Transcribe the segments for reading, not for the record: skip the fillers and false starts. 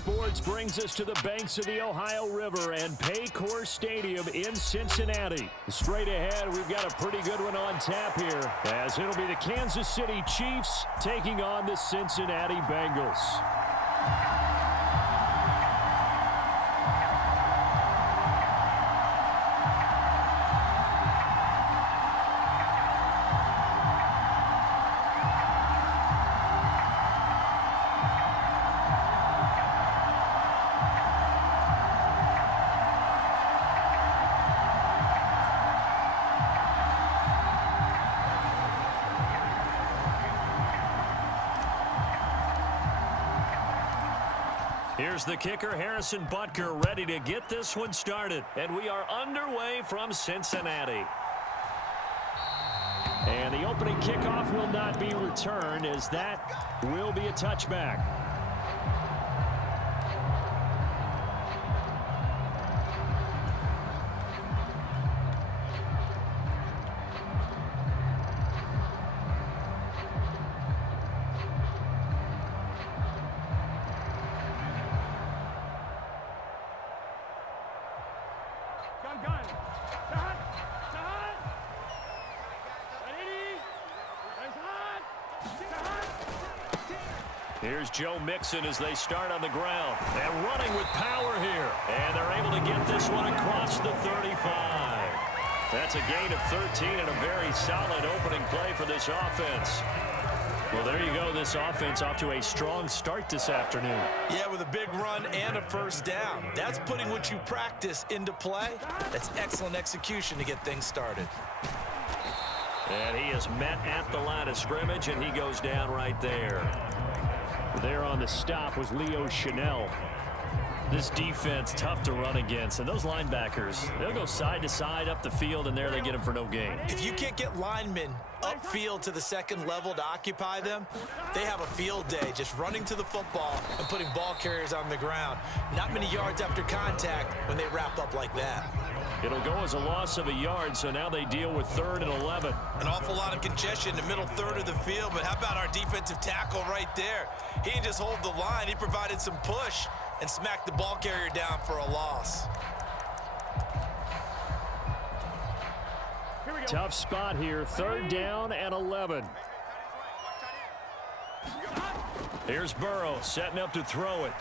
Sports brings us to the banks of the Ohio River and Paycor Stadium in Cincinnati. Straight ahead, we've got a pretty good one on tap here, as it'll be the Kansas City Chiefs taking on the Cincinnati Bengals. Here's the kicker, Harrison Butker, ready to get this one started. And we are underway from Cincinnati. And the opening kickoff will not be returned, as that will be a touchback. Here's Joe Mixon as they start on the ground. And running with power here. And they're able to get this one across the 35. That's a gain of 13 and a very solid opening play for this offense. Well, there you go. This offense off to a strong start this afternoon. Yeah, with a big run and a first down. That's putting what you practice into play. That's excellent execution to get things started. And he is met at the line of scrimmage, and he goes down right there. There on the stop was Leo Chanel. This defense tough to run against, and those linebackers, they'll go side to side up the field, and there they get them for no gain. If you can't get linemen upfield to the second level to occupy them, they have a field day just running to the football and putting ball carriers on the ground. Not many yards after contact when they wrap up like that. It'll go as a loss of a yard, so now they deal with 3rd and 11. An awful lot of congestion in the middle third of the field, but how about our defensive tackle right there? He didn't just hold the line, he provided some push and smacked the ball carrier down for a loss. Tough spot here, 3rd down and 11. Here's Burrow setting up to throw it.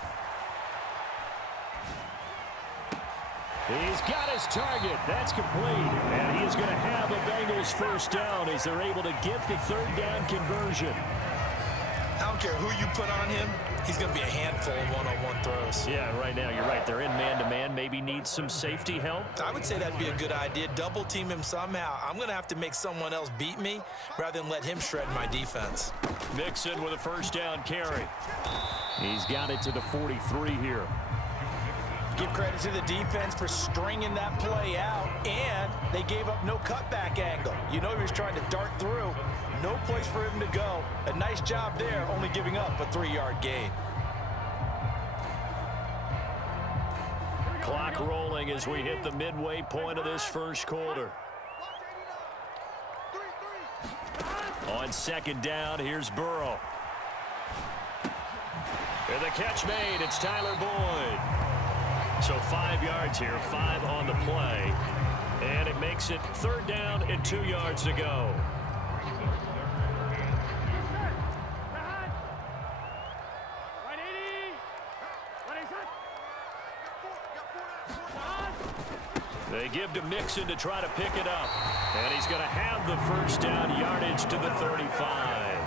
He's got his target. That's complete. And he is going to have a Bengals first down as they're able to get the 3rd down conversion. I don't care who you put on him. He's going to be a handful of one-on-one throws. Yeah, right now you're right. They're in man-to-man. Maybe need some safety help. I would say that'd be a good idea. Double team him somehow. I'm going to have to make someone else beat me rather than let him shred my defense. Mixon with a first down carry. He's got it to the 43 here. Give credit to the defense for stringing that play out, and they gave up no cutback angle. You know he was trying to dart through. No place for him to go. A nice job there, only giving up a 3-yard gain. Clock rolling as we hit the midway point of this first quarter. On 2nd down, here's Burrow. And the catch made. It's Tyler Boyd. So 5 yards here, 5 on the play. And it makes it 3rd down and 2 yards to go. They give to Mixon to try to pick it up. And he's going to have the first down yardage to the 35.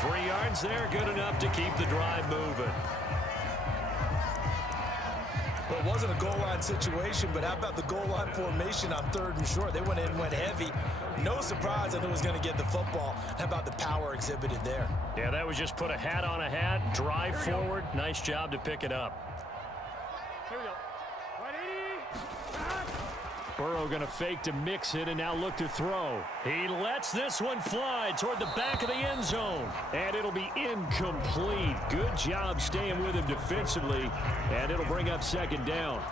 3 yards there, good enough to keep the drive moving. Well, it wasn't a goal line situation, but how about the goal line formation on 3rd and short? They went in and went heavy. No surprise that it was going to get the football. How about the power exhibited there? Yeah, that was just put a hat on a hat, drive forward. Nice job to pick it up. Here we go. Burrow going to fake to Mixon and now look to throw. He lets this one fly toward the back of the end zone. And it'll be incomplete. Good job staying with him defensively. And it'll bring up 2nd down.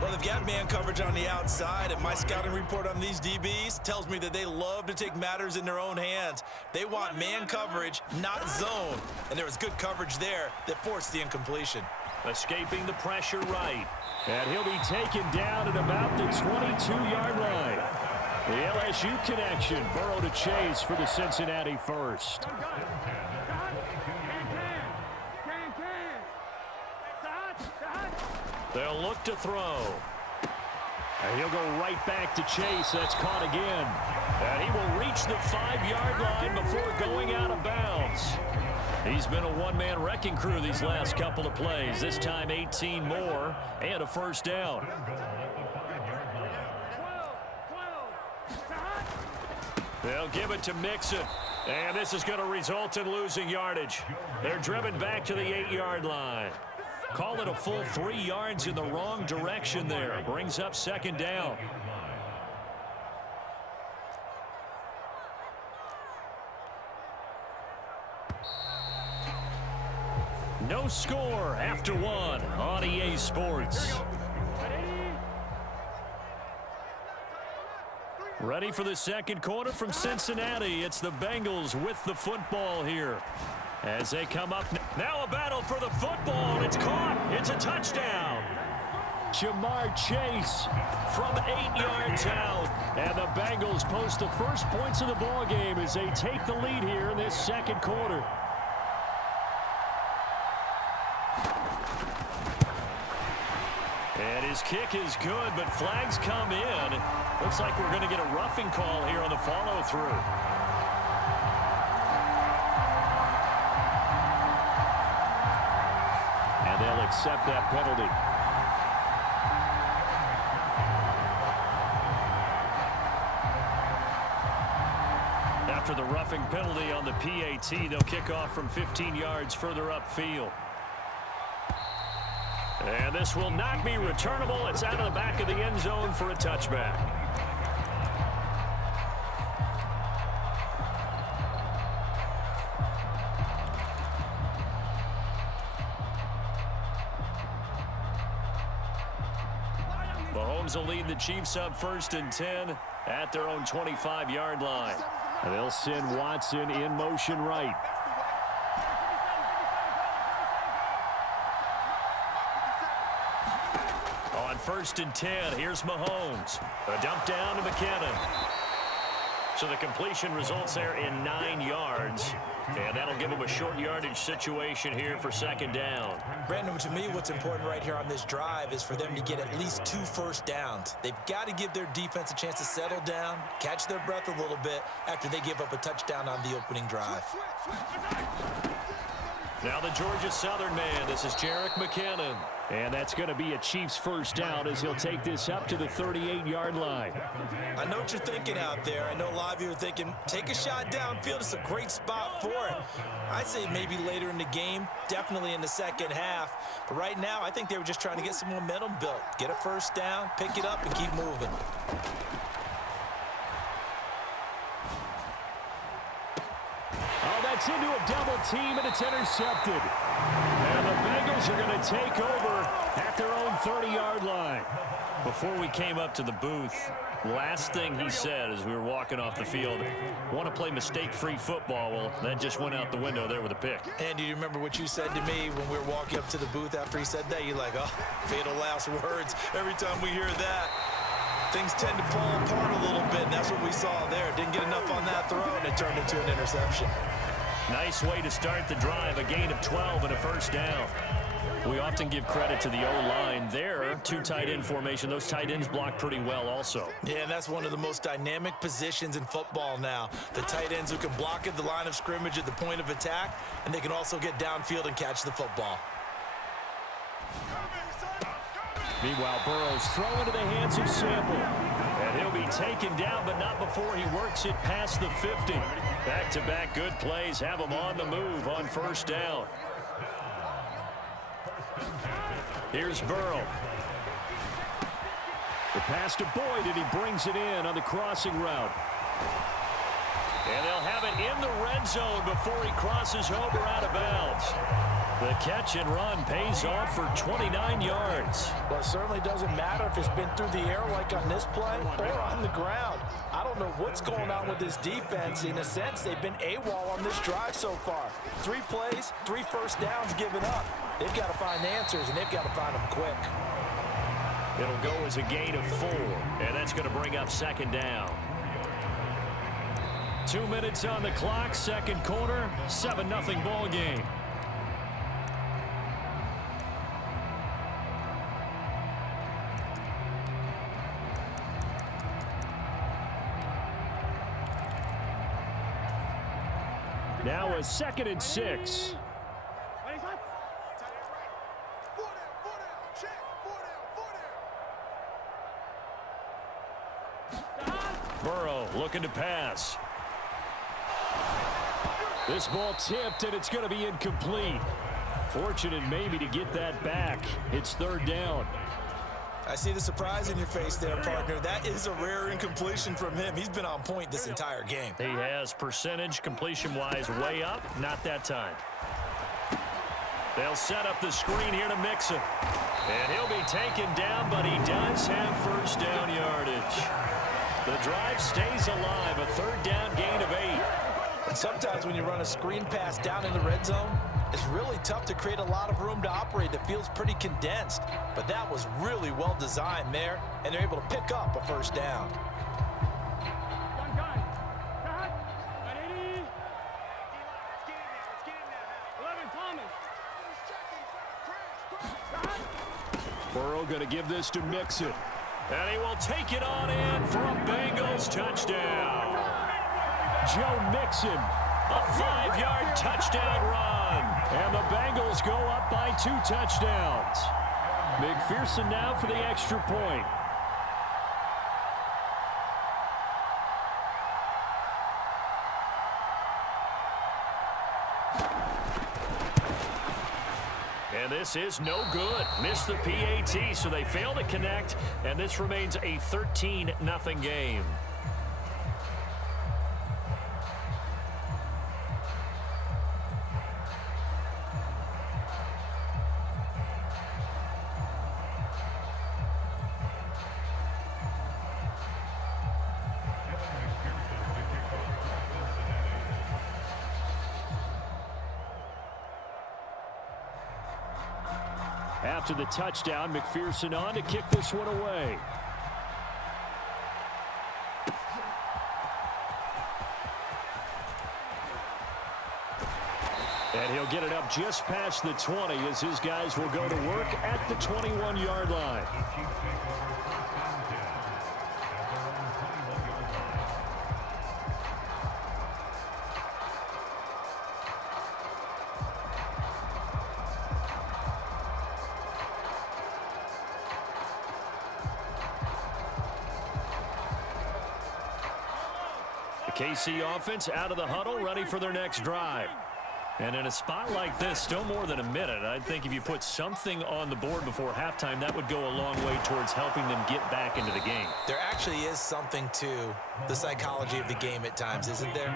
Well, they've got man coverage on the outside, and my scouting report on these DBs tells me that they love to take matters in their own hands. They want man coverage, not zone. And there was good coverage there that forced the incompletion. escaping the pressure right. And he'll be taken down at about the 22-yard line. The LSU connection, Burrow to Chase for the Cincinnati first. They'll look to throw. And he'll go right back to Chase. That's caught again. And he will reach the 5-yard line before going out of bounds. He's been a one-man wrecking crew these last couple of plays. This time 18 more and a first down. They'll give it to Mixon. And this is going to result in losing yardage. They're driven back to the 8-yard line. Call it a full 3 yards in the wrong direction there. Brings up second down. No score after 1 on EA Sports. Ready for the second quarter from Cincinnati. It's the Bengals with the football here. As they come up, now a battle for the football. It's caught. It's a touchdown. Jamar Chase from 8 yards out. And the Bengals post the first points of the ball game as they take the lead here in this second quarter. And his kick is good, but flags come in. Looks like we're going to get a roughing call here on the follow-through. And they'll accept that penalty. After the roughing penalty on the PAT, they'll kick off from 15 yards further upfield. And this will not be returnable. It's out of the back of the end zone for a touchback. Mahomes will lead the Chiefs up 1st and 10 at their own 25-yard line. And they'll send Watson in motion right. On 1st and 10, here's Mahomes. A dump down to McKinnon. So the completion results there in 9 yards. And that'll give them a short yardage situation here for second down. Brandon, to me, what's important right here on this drive is for them to get at least 2 first downs. They've got to give their defense a chance to settle down, catch their breath a little bit after they give up a touchdown on the opening drive. Now the Georgia Southern man. This is Jerick McKinnon. And that's going to be a Chiefs first down as he'll take this up to the 38-yard line. I know what you're thinking out there. I know a lot of you are thinking, take a shot downfield. It's a great spot for it. I'd say maybe later in the game, definitely in the second half. But right now, I think they were just trying to get some momentum built. Get a first down, pick it up, and keep moving. Oh, that's into a double team, and it's intercepted. And the Bengals are going to take over at their own 30-yard line. Before we came up to the booth, last thing he said as we were walking off the field, want to play mistake-free football. Well, that just went out the window there with a pick. And do you remember what you said to me when we were walking up to the booth after he said that? You're like, oh, fatal last words. Every time we hear that, things tend to fall apart a little bit, and that's what we saw there. Didn't get enough on that throw, and it turned into an interception. Nice way to start the drive, a gain of 12 and a first down. We often give credit to the O-line there. 2 tight end formation. Those tight ends block pretty well also. Yeah, and that's one of the most dynamic positions in football now. The tight ends who can block at the line of scrimmage at the point of attack, and they can also get downfield and catch the football. Meanwhile, Burrow's throw into the hands of Sample. And he'll be taken down, but not before he works it past the 50. Back-to-back good plays have him on the move on first down. Here's Burrow. The pass to Boyd, and he brings it in on the crossing route. And they'll have it in the red zone before he crosses over out of bounds. The catch and run pays off for 29 yards. Well, it certainly doesn't matter if it's been through the air like on this play or on the ground. I don't know what's going on with this defense. In a sense, they've been AWOL on this drive so far. 3 plays, 3 first downs given up. They've got to find answers, and they've got to find them quick. It'll go as a gain of 4, and that's going to bring up second down. 2 minutes on the clock, second quarter, 7-0 ball game. Now a 2nd and 6. Burrow looking to pass. This ball tipped, and it's going to be incomplete. Fortunate maybe to get that back. It's 3rd down. I see the surprise in your face there, partner. That is a rare incompletion from him. He's been on point this entire game. He has percentage completion-wise way up. Not that time. They'll set up the screen here to Mixon. And he'll be taken down, but he does have first down yardage. The drive stays alive. A 3rd down gain of 8. And sometimes when you run a screen pass down in the red zone, it's really tough to create a lot of room to operate. It feels pretty condensed. But that was really well designed there, and they're able to pick up a first down. Burrow going to give this to Mixon. And he will take it on in for a Bengals touchdown. Joe Mixon, a 5-yard touchdown run. And the Bengals go up by 2 touchdowns. McPherson now for the extra point. And this is no good. Missed the PAT, so they fail to connect, and this remains a 13-0 game. After the touchdown, McPherson on to kick this one away. And he'll get it up just past the 20 as his guys will go to work at the 21-yard line. KC offense out of the huddle, ready for their next drive. And in a spot like this, still more than a minute, I think if you put something on the board before halftime, that would go a long way towards helping them get back into the game. There actually is something to the psychology of the game at times, isn't there?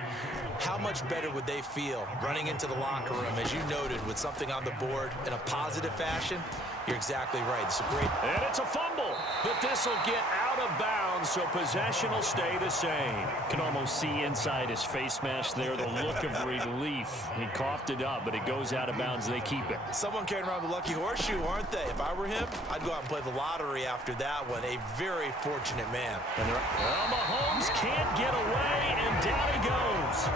How much better would they feel running into the locker room, as you noted, with something on the board in a positive fashion? You're exactly right. It's a great... And it's a fumble, but this will get out of bounds, so possession will stay the same. Can almost see inside his face mask there the look of relief. He coughed it up, but it goes out of bounds. They keep it. Someone carrying around the lucky horseshoe, aren't they? If I were him, I'd go out and play the lottery after that one. A very fortunate man. And well, Mahomes can't get away, and down he goes.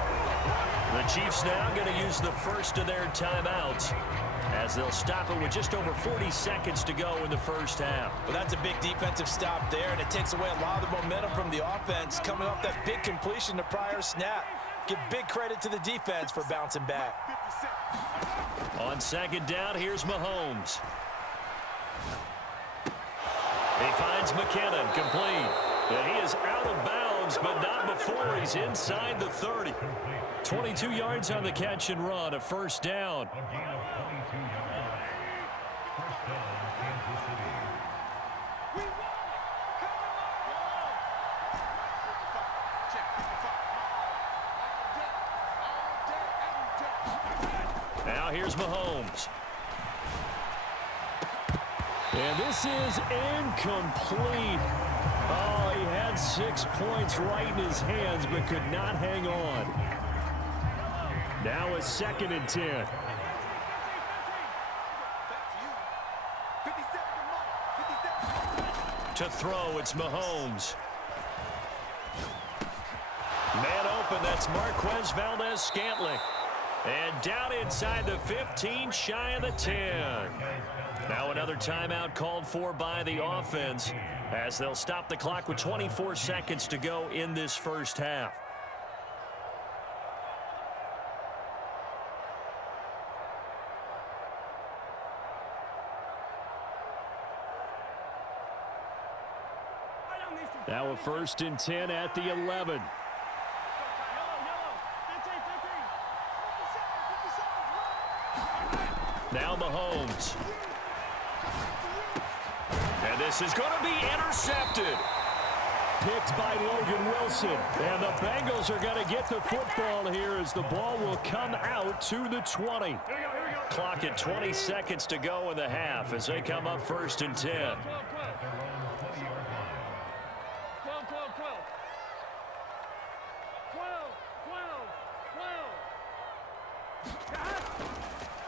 The Chiefs now going to use the first of their timeouts, as they'll stop it with just over 40 seconds to go in the first half. Well, that's a big defensive stop there, and it takes away a lot of the momentum from the offense coming off that big completion the prior snap. Give big credit to the defense for bouncing back. On second down, here's Mahomes. He finds McKinnon, complete. And he is out of bounds, but not before he's inside the 30. 22 yards on the catch and run, a first down. Now here's Mahomes. And this is incomplete. Oh, he had 6 points right in his hands, but could not hang on. Now a 2nd and 10. To throw, it's Mahomes. Man open, that's Marquez Valdez-Scantling. And down inside the 15, shy of the 10. Now another timeout called for by the offense as they'll stop the clock with 24 seconds to go in this first half. Now a 1st and 10 at the 11. Now Mahomes. And this is going to be intercepted. Picked by Logan Wilson. And the Bengals are going to get the football here as the ball will come out to the 20. Clock at 20 seconds to go in the half as they come up 1st and 10.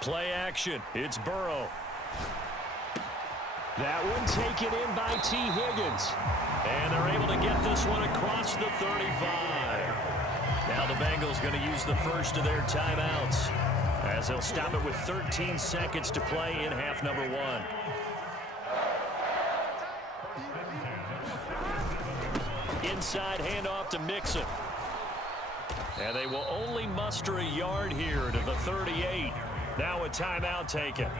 Play action. It's Burrow. That one taken in by T. Higgins. And they're able to get this one across the 35. Now the Bengals going to use the first of their timeouts as they'll stop it with 13 seconds to play in half number 1. Inside handoff to Mixon. And they will only muster a yard here to the 38. Now a timeout taken.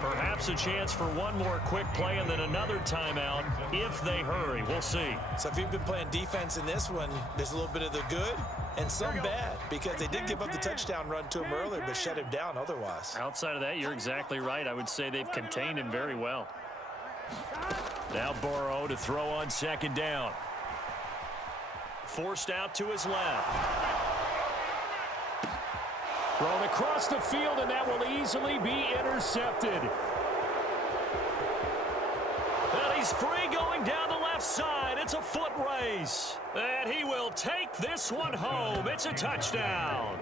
Perhaps a chance for one more quick play and then another timeout if they hurry. We'll see. So if you've been playing defense in this one, there's a little bit of the good and some bad because they did give up the touchdown run to him earlier but shut him down otherwise. Outside of that, you're exactly right. I would say they've contained him very well. Now Burrow to throw on 2nd down. Forced out to his left. Thrown across the field, and that will easily be intercepted. And he's free going down the left side. It's a foot race. And he will take this one home. It's a touchdown.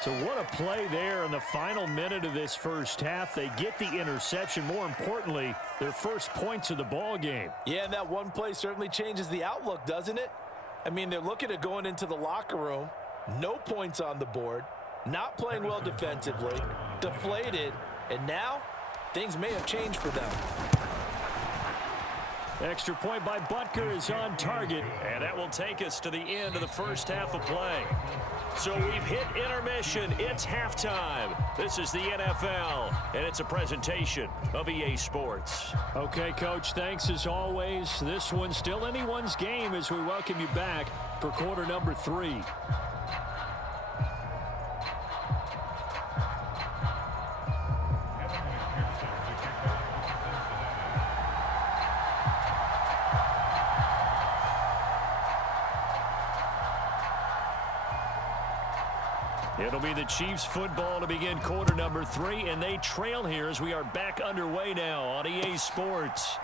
So what a play there in the final minute of this first half. They get the interception. More importantly, their first points of the ball game. Yeah, and that one play certainly changes the outlook, doesn't it? I mean, they're looking at going into the locker room. No points on the board. Not playing well defensively, deflated, and now things may have changed for them. Extra point by Butker is on target, and that will take us to the end of the first half of play. So we've hit intermission. It's halftime. This is the NFL, and it's a presentation of EA Sports. Okay, Coach, thanks as always. This one's still anyone's game as we welcome you back for quarter number 3. It'll be the Chiefs football to begin quarter number 3, and they trail here as we are back underway now on EA Sports.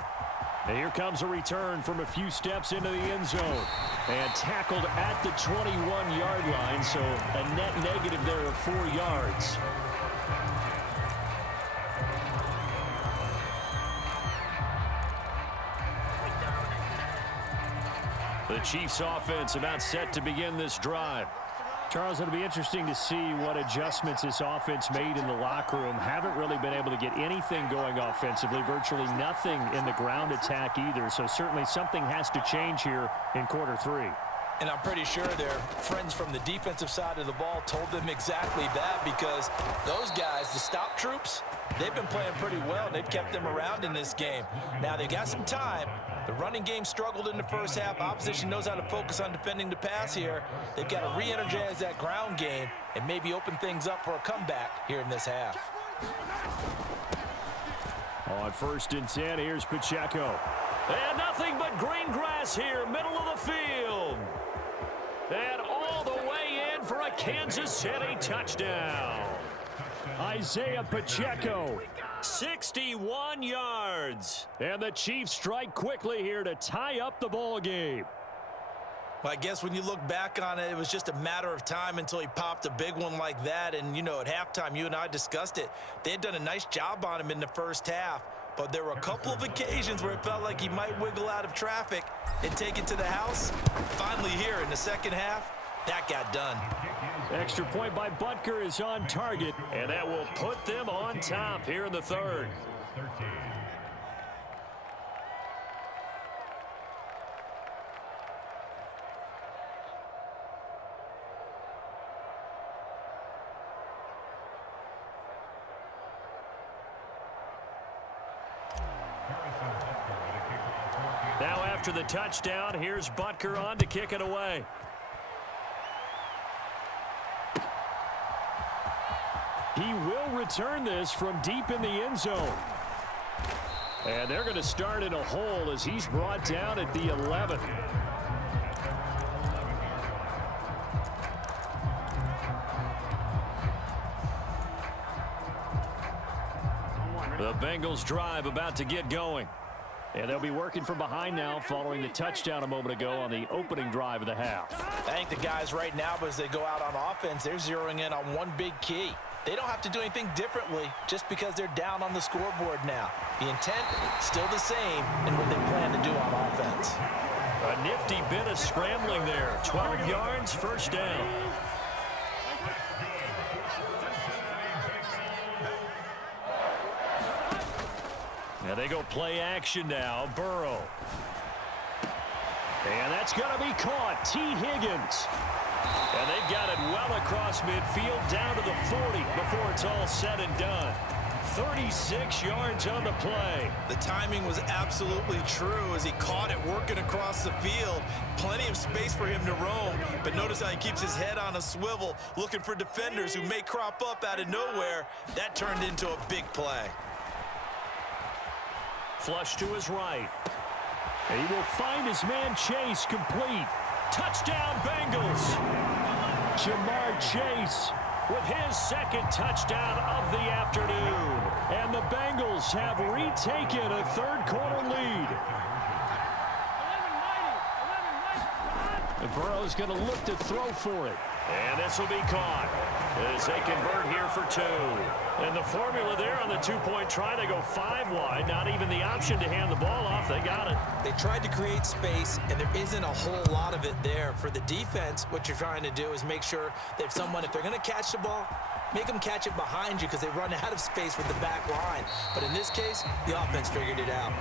And here comes a return from a few steps into the end zone. And tackled at the 21-yard line, so a net negative there of 4 yards. The Chiefs offense about set to begin this drive. Charles, it'll be interesting to see what adjustments this offense made in the locker room. Haven't really been able to get anything going offensively, virtually nothing in the ground attack either. So certainly something has to change here in quarter 3. And I'm pretty sure their friends from the defensive side of the ball told them exactly that because those guys, the stop troops, they've been playing pretty well, and they've kept them around in this game. Now, they got some time. The running game struggled in the first half. Opposition knows how to focus on defending the pass here. They've got to re-energize that ground game and maybe open things up for a comeback here in this half. On 1st and 10, here's Pacheco. And nothing but green grass here, middle of the field. And all the way in for a Kansas City touchdown. Isaiah Pacheco, 61 yards. And the Chiefs strike quickly here to tie up the ball game. Well, I guess when you look back on it, it was just a matter of time until he popped a big one like that. And, you know, at halftime, you and I discussed it. They had done a nice job on him in the first half. but there were a couple of occasions where it felt like he might wiggle out of traffic and take it to the house. Finally here in the second half, that got done. Extra point by Butker is on target, and that will put them on top here in the third. Now after the touchdown, here's Butker on to kick it away. He will return this from deep in the end zone. And they're going to start in a hole as he's brought down at the 11. The Bengals drive about to get going. And they'll be working from behind now following the touchdown a moment ago on the opening drive of the half. I think the guys right now, as they go out on offense, they're zeroing in on one big key. They don't have to do anything differently just because they're down on the scoreboard now. The intent, still the same in what they plan to do on offense. A nifty bit of scrambling there. 12 yards, first down. And they go play action now. Burrow. And that's going to be caught. T. Higgins. And they've got it well across midfield down to the 40 before it's all said and done. 36 yards on the play. The timing was absolutely true as he caught it working across the field. Plenty of space for him to roam, but notice how he keeps his head on a swivel looking for defenders who may crop up out of nowhere. That turned into a big play. Flush to his right. He will find his man Chase complete. Touchdown Bengals. Jamar Chase with his second touchdown of the afternoon. And the Bengals have retaken a third-quarter lead. And Burrow's going to look to throw for it. And this will be caught as they convert here for two. And the formula there on the two-point try to go 5 wide. Not even the option to hand the ball off. They got it. They tried to create space, and there isn't a whole lot of it there. For the defense, what you're trying to do is make sure that if they're going to catch the ball, make them catch it behind you because they run out of space with the back line. But in this case, the offense figured it out.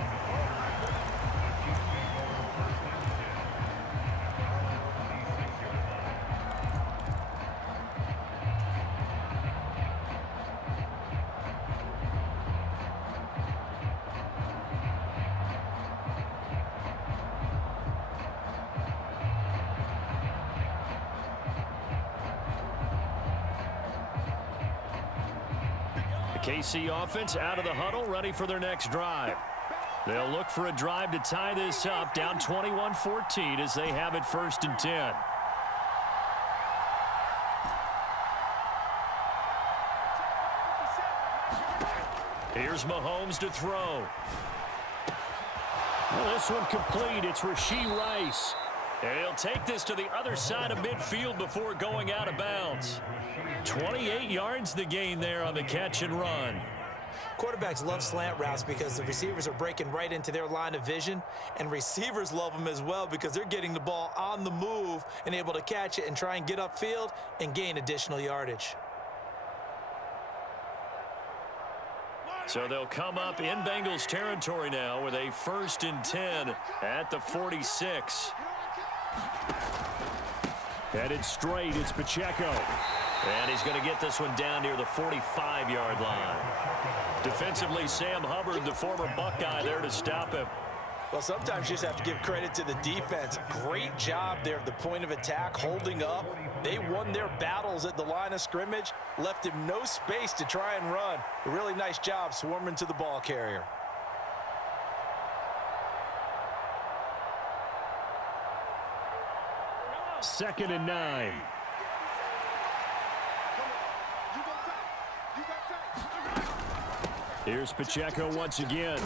KC offense out of the huddle, ready for their next drive. They'll look for a drive to tie this up, down 21-14 as they have it 1st and 10. Here's Mahomes to throw. Well, this one complete. It's Rashee Rice. And he'll take this to the other side of midfield before going out of bounds. 28 yards the gain there on the catch and run. Quarterbacks love slant routes because the receivers are breaking right into their line of vision, and receivers love them as well because they're getting the ball on the move and able to catch it and try and get upfield and gain additional yardage. So they'll come up in Bengals territory now with a 1st and 10 at the 46. Headed straight, it's Pacheco. And he's going to get this one down near the 45-yard line. Defensively, Sam Hubbard, the former Buckeye, there to stop him. Well, sometimes you just have to give credit to the defense. Great job there at the point of attack, holding up. They won their battles at the line of scrimmage, left him no space to try and run. A really nice job swarming to the ball carrier. Second and 9. Here's Pacheco once again.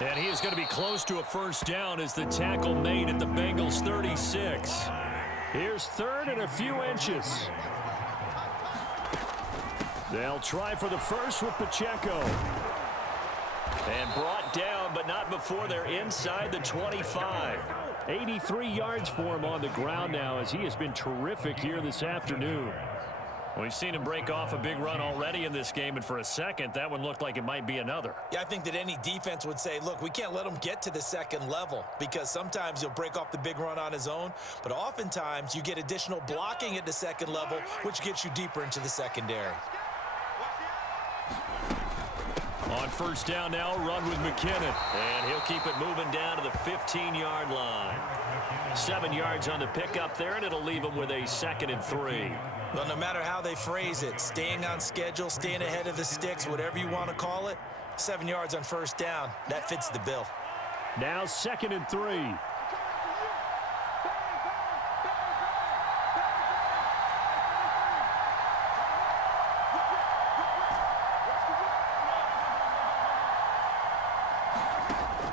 And he is going to be close to a first down as the tackle made at the Bengals 36. Here's 3rd and a few inches. They'll try for the first with Pacheco. And brought down, but not before they're inside the 25. 83 yards for him on the ground now, as he has been terrific here this afternoon. We've seen him break off a big run already in this game, and for a second, that one looked like it might be another. Yeah, I think that any defense would say, look, we can't let him get to the second level, because sometimes he'll break off the big run on his own, but oftentimes you get additional blocking at the second level, which gets you deeper into the secondary. On first down now, run with McKinnon, and he'll keep it moving down to the 15-yard line. 7 yards on the pickup there, and it'll leave him with a 2nd and 3. Well, no matter how they phrase it, staying on schedule, staying ahead of the sticks, whatever you want to call it, 7 yards on first down, that fits the bill. Now 2nd and 3.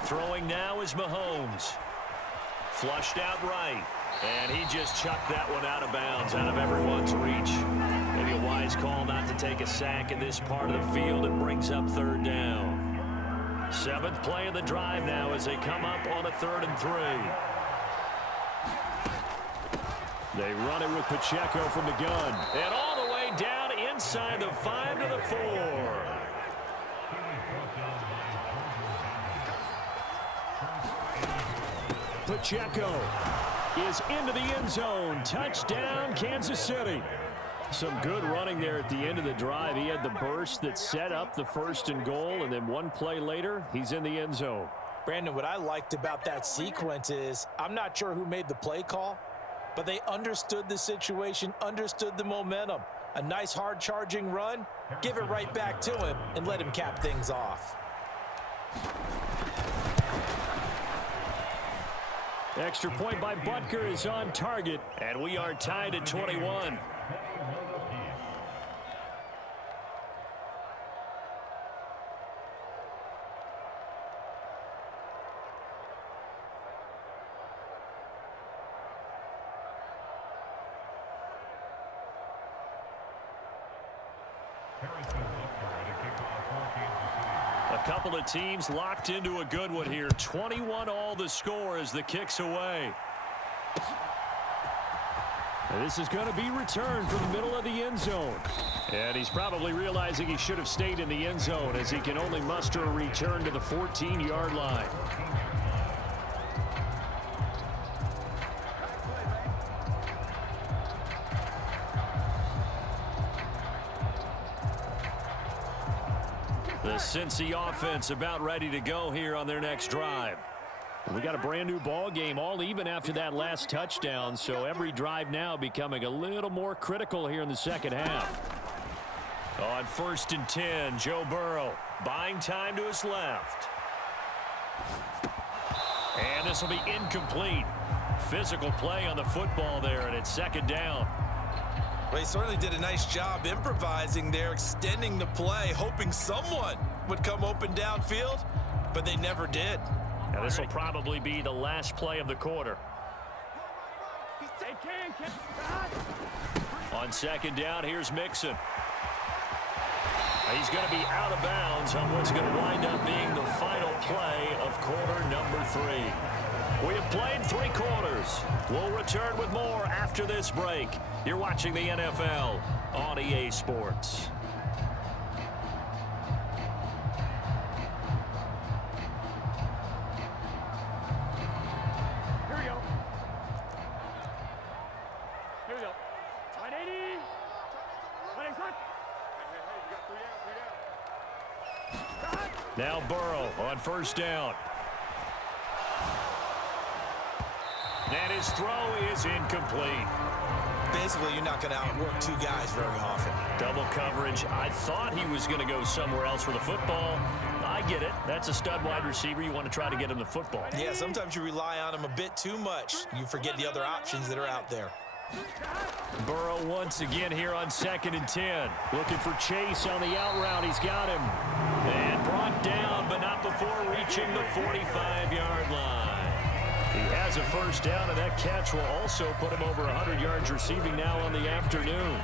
Throwing now is Mahomes. Flushed out right. And he just chucked that one out of bounds, out of everyone's reach. Maybe a wise call not to take a sack in this part of the field. It brings up 3rd down. 7th play of the drive now as they come up on a 3rd and 3. They run it with Pacheco from the gun. And all the way down inside the 5 to the 4. Pacheco is into the end zone. Touchdown, Kansas City. Some good running there at the end of the drive. He had the burst that set up the 1st and goal, and then one play later, he's in the end zone. Brandon, what I liked about that sequence is I'm not sure who made the play call, but they understood the situation, understood the momentum. A nice hard-charging run, give it right back to him, and let him cap things off. Extra point by Butker is on target, and we are tied at 21. A couple of teams locked into a good one here. 21 all the score as the kick's away. And this is going to be returned from the middle of the end zone. And he's probably realizing he should have stayed in the end zone as he can only muster a return to the 14-yard line. The Cincy offense about ready to go here on their next drive. We got a brand new ball game, all even after that last touchdown, so every drive now becoming a little more critical here in the second half. On 1st and 10, Joe Burrow buying time to his left. And this will be incomplete. Physical play on the football there, and it's 2nd down. Well, he certainly did a nice job improvising there, extending the play, hoping someone would come open downfield, but they never did. Now this will probably be the last play of the quarter. On 2nd down, here's Mixon. He's going to be out of bounds on what's going to wind up being the final play of quarter number 3. We have played 3 quarters. We'll return with more after this break. You're watching the NFL on EA Sports. Here we go. Here we go. 180. 180. Now Burrow on 1st down. And his throw is incomplete. Basically, you're not going to outwork 2 guys very often. Double coverage. I thought he was going to go somewhere else for the football. I get it. That's a stud wide receiver. You want to try to get him the football. Yeah, sometimes you rely on him a bit too much. You forget the other options that are out there. Burrow once again here on 2nd and 10. Looking for Chase on the out route. He's got him. And brought down, but not before reaching the 45-yard line. He has a 1st down, and that catch will also put him over 100 yards receiving now on the afternoon.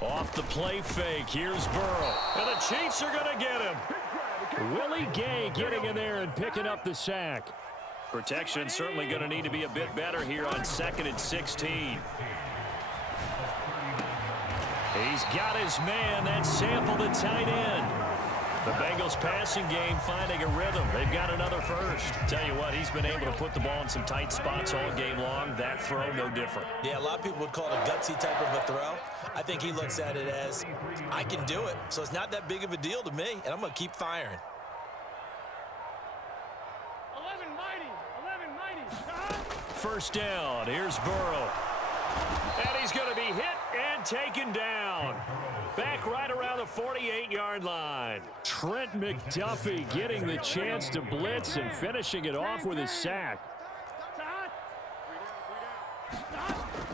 Off the play fake, here's Burrow. And the Chiefs are going to get him. Willie Gay getting in there and picking up the sack. Protection certainly going to need to be a bit better here on 2nd and 16. He's got his man. That's Sample, the tight end. The Bengals passing game finding a rhythm. They've got another first. Tell you what, he's been able to put the ball in some tight spots all game long. That throw, no different. Yeah, a lot of people would call it a gutsy type of a throw. I think he looks at it as, I can do it. So it's not that big of a deal to me, and I'm going to keep firing. 11 mighty. First down. Here's Burrow. And he's going to be hit and taken down. Back right around the 48-yard line. Trent McDuffie getting the chance to blitz and finishing it off with his sack.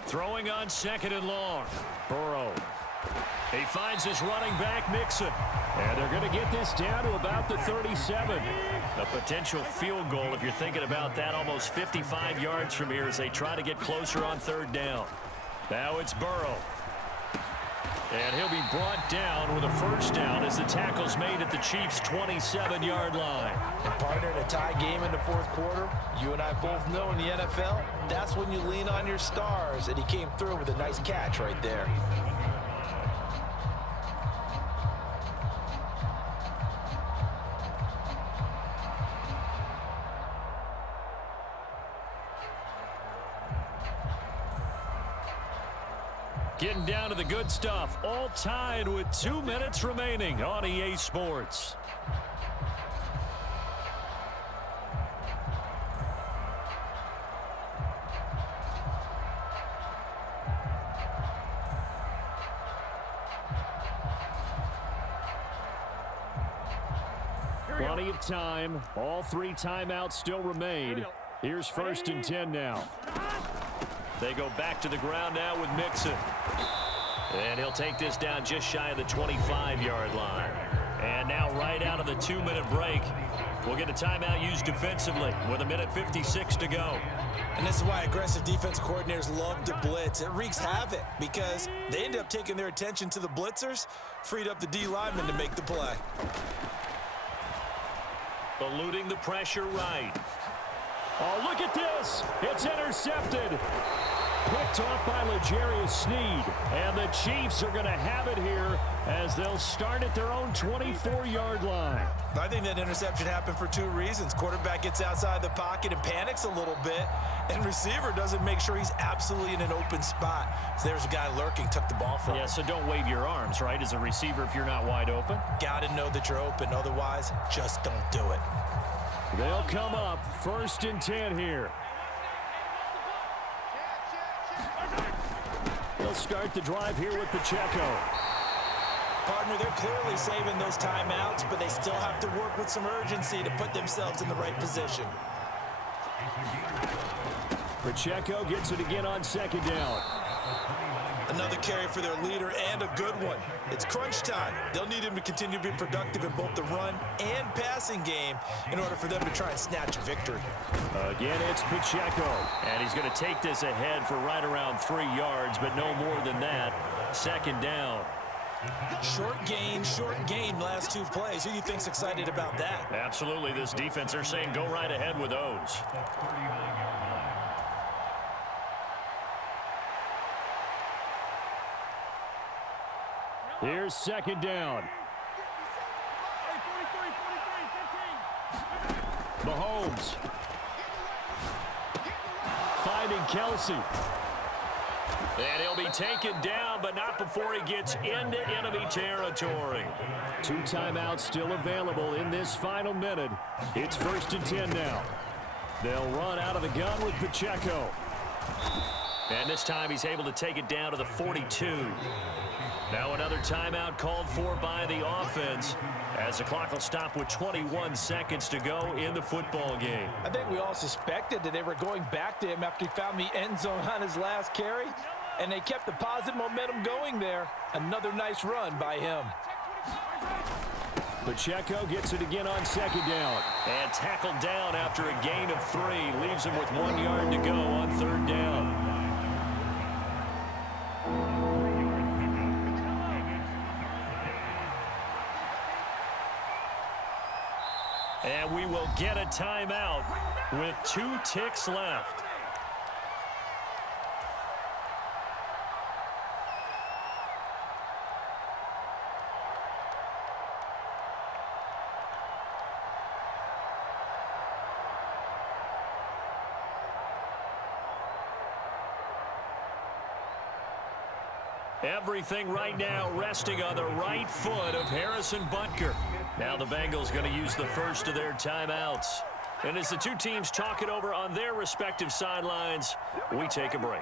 Throwing on 2nd and long. Burrow. He finds his running back, Mixon. And they're going to get this down to about the 37. A potential field goal, if you're thinking about that, almost 55 yards from here as they try to get closer on 3rd down. Now it's Burrow. And he'll be brought down with a first down as the tackle's made at the Chiefs' 27-yard line. And partner, in a tie game in the 4th quarter, you and I both know in the NFL, that's when you lean on your stars, and he came through with a nice catch right there. Getting down to the good stuff, all tied with 2 minutes remaining on EA Sports. Plenty of time. All 3 timeouts still remain. Here's 1st and 10 now. They go back to the ground now with Mixon. And he'll take this down just shy of the 25-yard line. And now right out of the 2-minute break, we'll get a timeout used defensively with 1:56 to go. And this is why aggressive defense coordinators love to blitz. It wreaks havoc because they end up taking their attention to the blitzers, freed up the D lineman to make the play. Eluding the pressure right. Oh, look at this. It's intercepted. Picked off by L'Jarius Sneed. And the Chiefs are going to have it here as they'll start at their own 24-yard line. I think that interception happened for 2 reasons. Quarterback gets outside the pocket and panics a little bit, and receiver doesn't make sure he's absolutely in an open spot. So there's a guy lurking, took the ball from him. Yeah, so don't wave your arms, right, as a receiver if you're not wide open. Got to know that you're open. Otherwise, just don't do it. They'll come up 1st and 10 here. They'll start the drive here with Pacheco. Partner, they're clearly saving those timeouts, but they still have to work with some urgency to put themselves in the right position. Pacheco gets it again on 2nd down. Another carry for their leader and a good one. It's crunch time. They'll need him to continue to be productive in both the run and passing game in order for them to try and snatch a victory. Again, it's Pacheco. And he's going to take this ahead for right around 3 yards, but no more than that. 2nd down. Short gain last 2 plays. Who do you think's excited about that? Absolutely. This defense, they're saying go right ahead with those. Here's 2nd down. Mahomes. Finding Kelsey. And he'll be taken down, but not before he gets into enemy territory. 2 timeouts still available in this final minute. It's 1st and 10 now. They'll run out of the gun with Pacheco. And this time he's able to take it down to the 42. Now another timeout called for by the offense as the clock will stop with 21 seconds to go in the football game. I think we all suspected that they were going back to him after he found the end zone on his last carry, and they kept the positive momentum going there. Another nice run by him. Pacheco gets it again on 2nd down. And tackled down after a gain of 3. Leaves him with 1 yard to go on 3rd down. And we will get a timeout with 2 ticks left. Everything right now resting on the right foot of Harrison Butker. Now the Bengals going to use the first of their timeouts. And as the two teams talk it over on their respective sidelines, we take a break.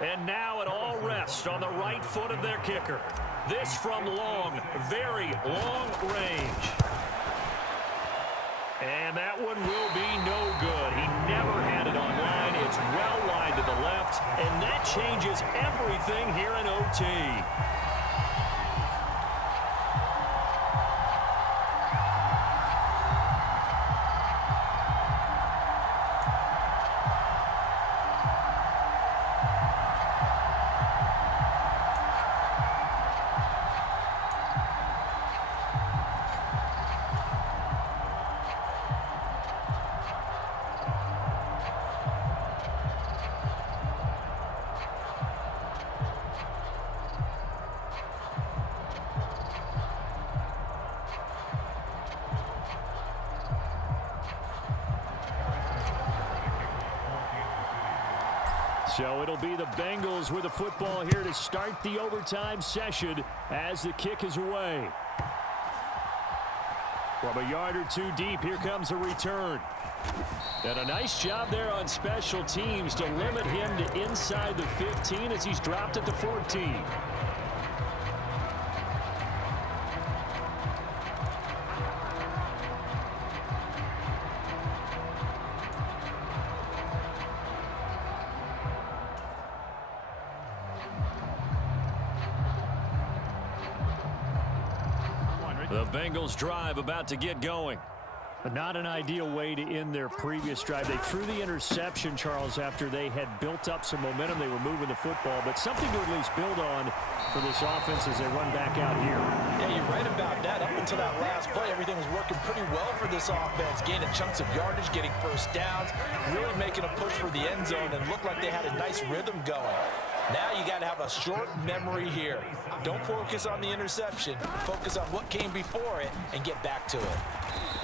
And now it all rests on the right foot of their kicker. This from long, very long range. And that one will be no good. He never had it on line. It's well wide to the left, and that changes everything here in OT. So it'll be the Bengals with the football here to start the overtime session as the kick is away. From a yard or two deep, here comes a return. And a nice job there on special teams to limit him to inside the 15 as he's dropped at the 14. The Bengals drive about to get going. But not an ideal way to end their previous drive. They threw the interception, Charles, after they had built up some momentum. They were moving the football, but something to at least build on for this offense as they run back out here. Yeah, you're right about that. Up until that last play, everything was working pretty well for this offense. Gaining chunks of yardage, getting first downs, really making a push for the end zone, and looked like they had a nice rhythm going. Now you got to have a short memory here. Don't focus on the interception. Focus on what came before it and get back to it.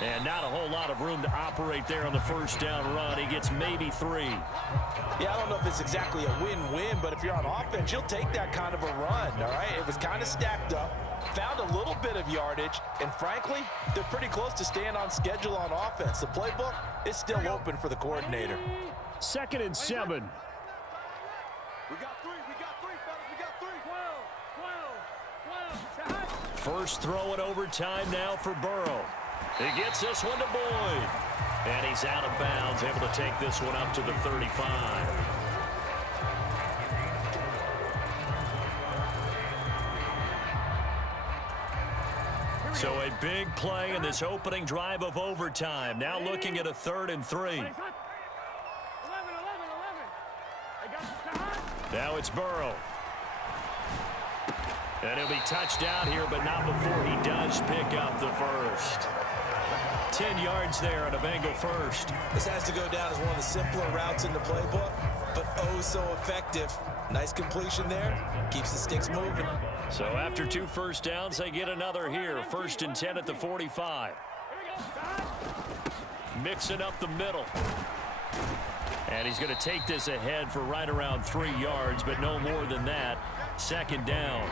And not a whole lot of room to operate there on the first down run. He gets maybe 3. Yeah, I don't know if it's exactly a win-win, but if you're on offense, you'll take that kind of a run, all right? It was kind of stacked up, found a little bit of yardage, and frankly, they're pretty close to staying on schedule on offense. The playbook is still open for the coordinator. 2nd and 7. We got 3, fellas, we got 3. 12. First throw in overtime now for Burrow. He gets this one to Boyd. And he's out of bounds, able to take this one up to the 35. So a big play in this opening drive of overtime. Now looking at a 3rd and 3. 11. Now it's Burrow. And he'll be touched down here, but not before he does pick up the first. 10 yards there on a Bengal first. This has to go down as one of the simpler routes in the playbook, but oh so effective. Nice completion there. Keeps the sticks moving. So after 2 first downs, they get another here. 1st and 10 at the 45. Mixing up the middle. And he's going to take this ahead for right around 3 yards, but no more than that. 2nd down.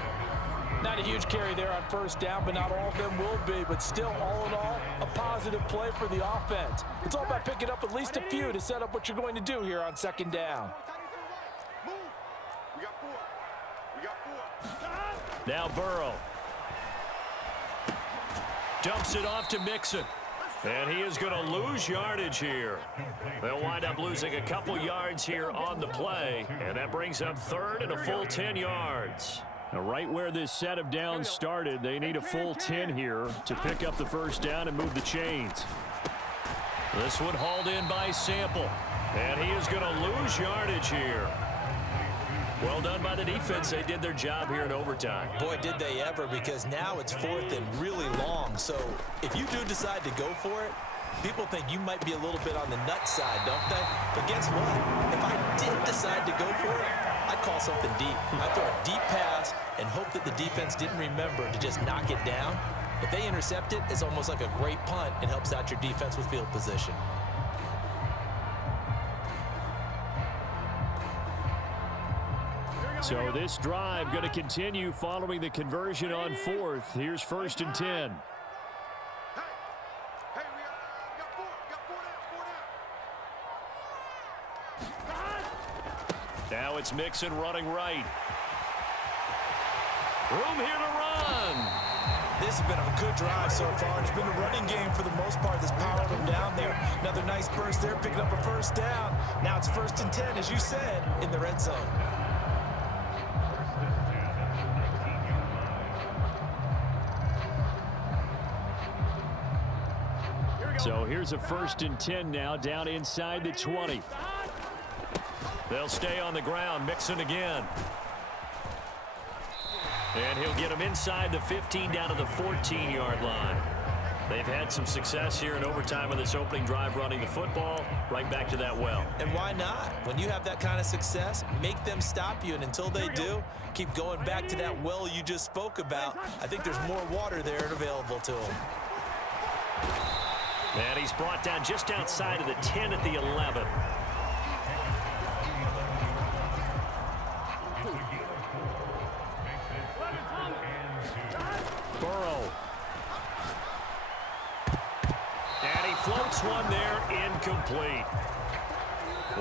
Not a huge carry there on first down, but not all of them will be. But still, all in all, a positive play for the offense. It's all about picking up at least a few to set up what you're going to do here on 2nd down. We got 4. Now Burrow. Dumps it off to Mixon. And he is going to lose yardage here. They'll wind up losing a couple yards here on the play. And that brings up 3rd and a full 10 yards. Now, right where this set of downs started, they need a full 10 here to pick up the first down and move the chains. This one hauled in by Sample. And he is going to lose yardage here. Well done by the defense. They did their job here in overtime. Boy, did they ever, because now it's 4th and really long. So if you do decide to go for it, people think you might be a little bit on the nut side, don't they? But guess what? If I did decide to go for it, I'd call something deep. I'd throw a deep pass and hope that the defense didn't remember to just knock it down. If they intercept it, it's almost like a great punt and helps out your defense with field position. So this drive going to continue following the conversion on 4th. Here's 1st and 10. Hey, we got four down. Now it's Mixon running right. Room here to run. This has been a good drive so far. It's been a running game for the most part that's powered them down there. Another nice burst there, picking up a 1st down. Now it's 1st and 10, as you said, in the red zone. So here's a 1st and 10 now, down inside the 20. They'll stay on the ground. Mixon again. And he'll get him inside the 15 down to the 14-yard line. They've had some success here in overtime on this opening drive running the football. Right back to that well. And why not? When you have that kind of success, make them stop you. And until they do, keep going back to that well you just spoke about. I think there's more water there and available to them. And he's brought down just outside of the 10 at the 11. Burrow. And he floats one there, incomplete.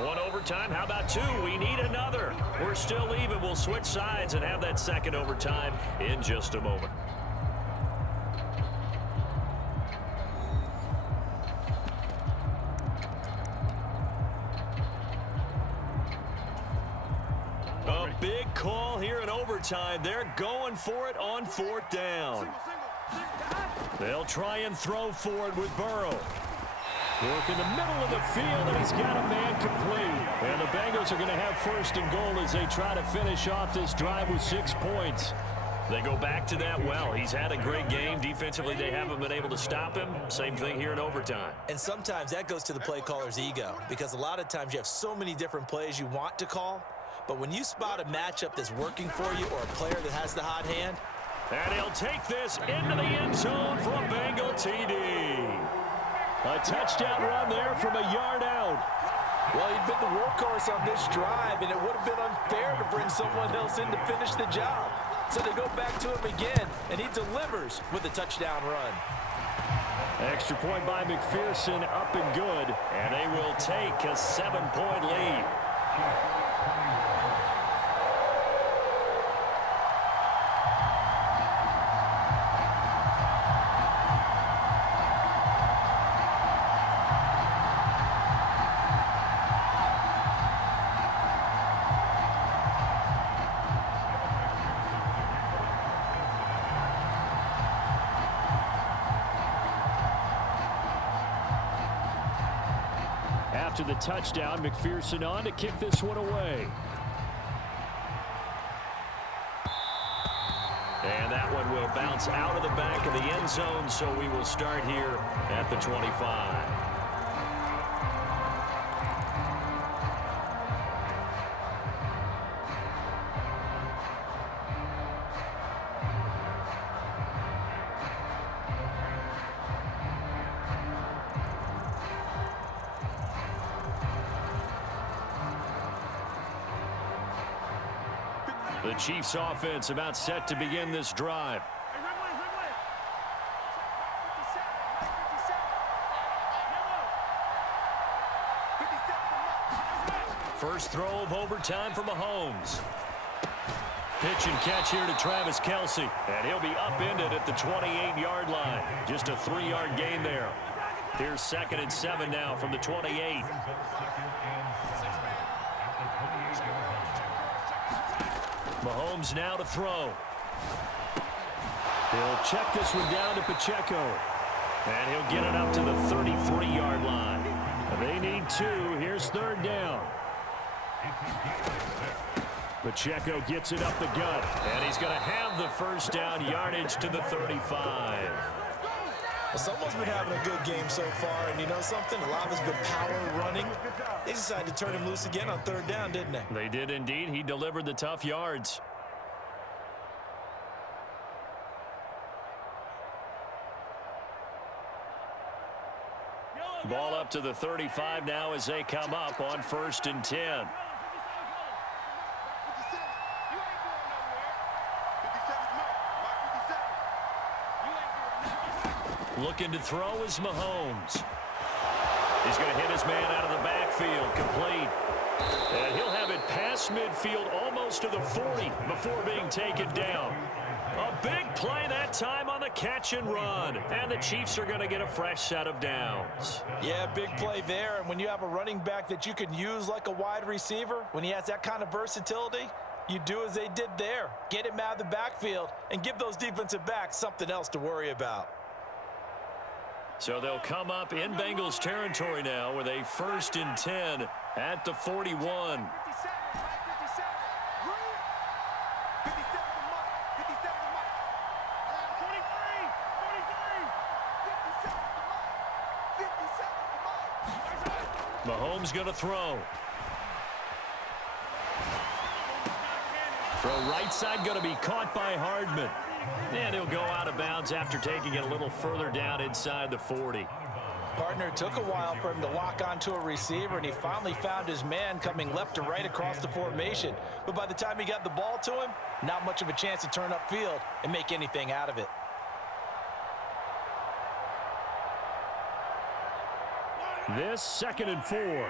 One overtime, how about 2? We need another. We're still even. We'll switch sides and have that second overtime in just a moment. A big call here in overtime. They're going for it on 4th down. They'll try and throw for it with Burrow. Work in the middle of the field, and he's got a man complete. And the Bengals are going to have 1st and goal as they try to finish off this drive with 6 points. They go back to that well. He's had a great game. Defensively, they haven't been able to stop him. Same thing here in overtime. And sometimes that goes to the play caller's ego, because a lot of times you have so many different plays you want to call. But when you spot a matchup that's working for you or a player that has the hot hand. And he'll take this into the end zone for a Bengal TD. A touchdown run there from a yard out. Well, he'd been the workhorse on this drive, and it would have been unfair to bring someone else in to finish the job. So they go back to him again, and he delivers with a touchdown run. Extra point by McPherson, up and good. And they will take a 7-point lead. After the touchdown, McPherson on to kick this one away. And that one will bounce out of the back of the end zone, so we will start here at the 25. The Chiefs offense about set to begin this drive. First throw of overtime for Mahomes. Pitch and catch here to Travis Kelce. And he'll be upended at the 28-yard line. Just a 3-yard gain there. Here's 2nd and 7 now from the 28. Mahomes now to throw. He'll check this one down to Pacheco. And he'll get it up to the 33-yard line. They need 2. Here's 3rd down. Pacheco gets it up the gut. And he's going to have the 1st down, yardage to the 35. Someone's been having a good game so far, and you know something? A lot of it's been power running. They decided to turn him loose again on 3rd down, didn't they? They did indeed. He delivered the tough yards. Ball up to the 35 now as they come up on 1st and 10. Looking to throw is Mahomes. He's going to hit his man out of the backfield, complete. And he'll have it past midfield almost to the 40 before being taken down. A big play that time on the catch and run. And the Chiefs are going to get a fresh set of downs. Yeah, big play there. And when you have a running back that you can use like a wide receiver, when he has that kind of versatility, you do as they did there. Get him out of the backfield and give those defensive backs something else to worry about. So they'll come up in Bengals territory now with a 1st and 10 at the 41. Mahomes going to throw. Throw right side going to be caught by Hardman. And he'll go out of bounds after taking it a little further down inside the 40. Partner, it took a while for him to lock onto a receiver, and he finally found his man coming left to right across the formation. But by the time he got the ball to him, not much of a chance to turn upfield and make anything out of it. This 2nd and 4.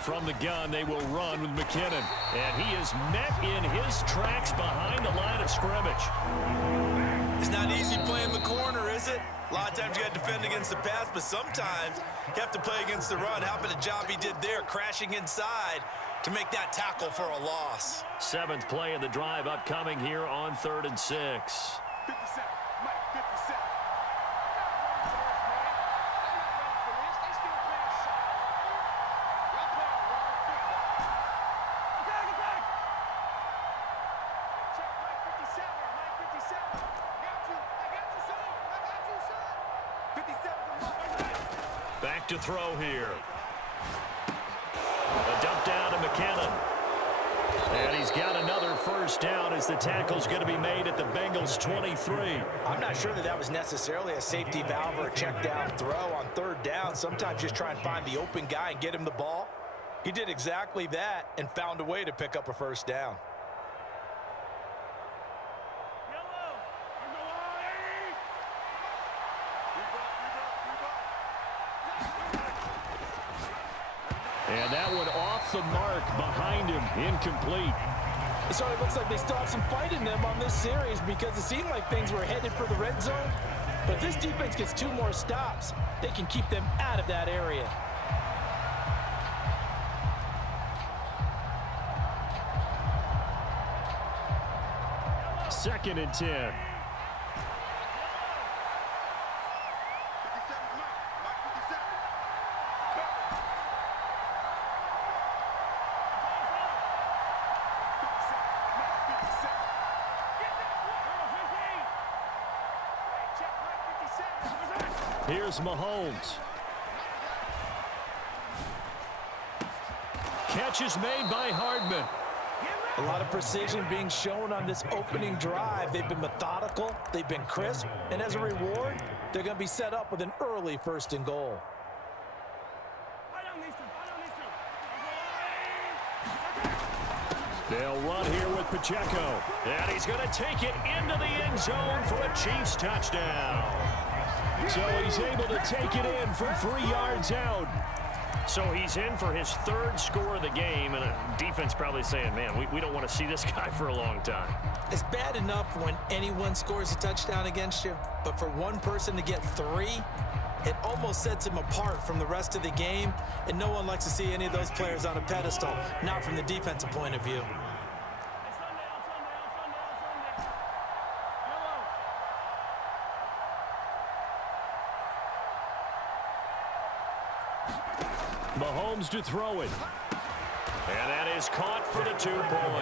From the gun, they will run with McKinnon. And he is met in his tracks behind the line of scrimmage. It's not easy playing the corner, is it? A lot of times you got to defend against the pass, but sometimes you have to play against the run. How about the job he did there, crashing inside to make that tackle for a loss. 7th play of the drive upcoming here on 3rd and 6. 57, Mike, 57. Back to throw here. A dump down to McKinnon. And he's got another 1st down as the tackle's going to be made at the Bengals 23. I'm not sure that was necessarily a safety valve or a check down throw on 3rd down. Sometimes just try and find the open guy and get him the ball. He did exactly that and found a way to pick up a 1st down. And that one off the mark behind him, incomplete. So it looks like they still have some fight in them on this series because it seemed like things were headed for the red zone. But if this defense gets 2 more stops, they can keep them out of that area. Second and 10. Here's Mahomes. Catch is made by Hardman. A lot of precision being shown on this opening drive. They've been methodical, they've been crisp, and as a reward, they're going to be set up with an early 1st and goal. They'll run here with Pacheco. And he's going to take it into the end zone for a Chiefs touchdown. So he's able to take it in from 3 yards out. So he's in for his 3rd score of the game, and a defense probably saying, man, we don't want to see this guy for a long time. It's bad enough when anyone scores a touchdown against you, but for one person to get 3, it almost sets him apart from the rest of the game, and no one likes to see any of those players on a pedestal, not from the defensive point of view. Mahomes to throw it. And that is caught for the 2 points.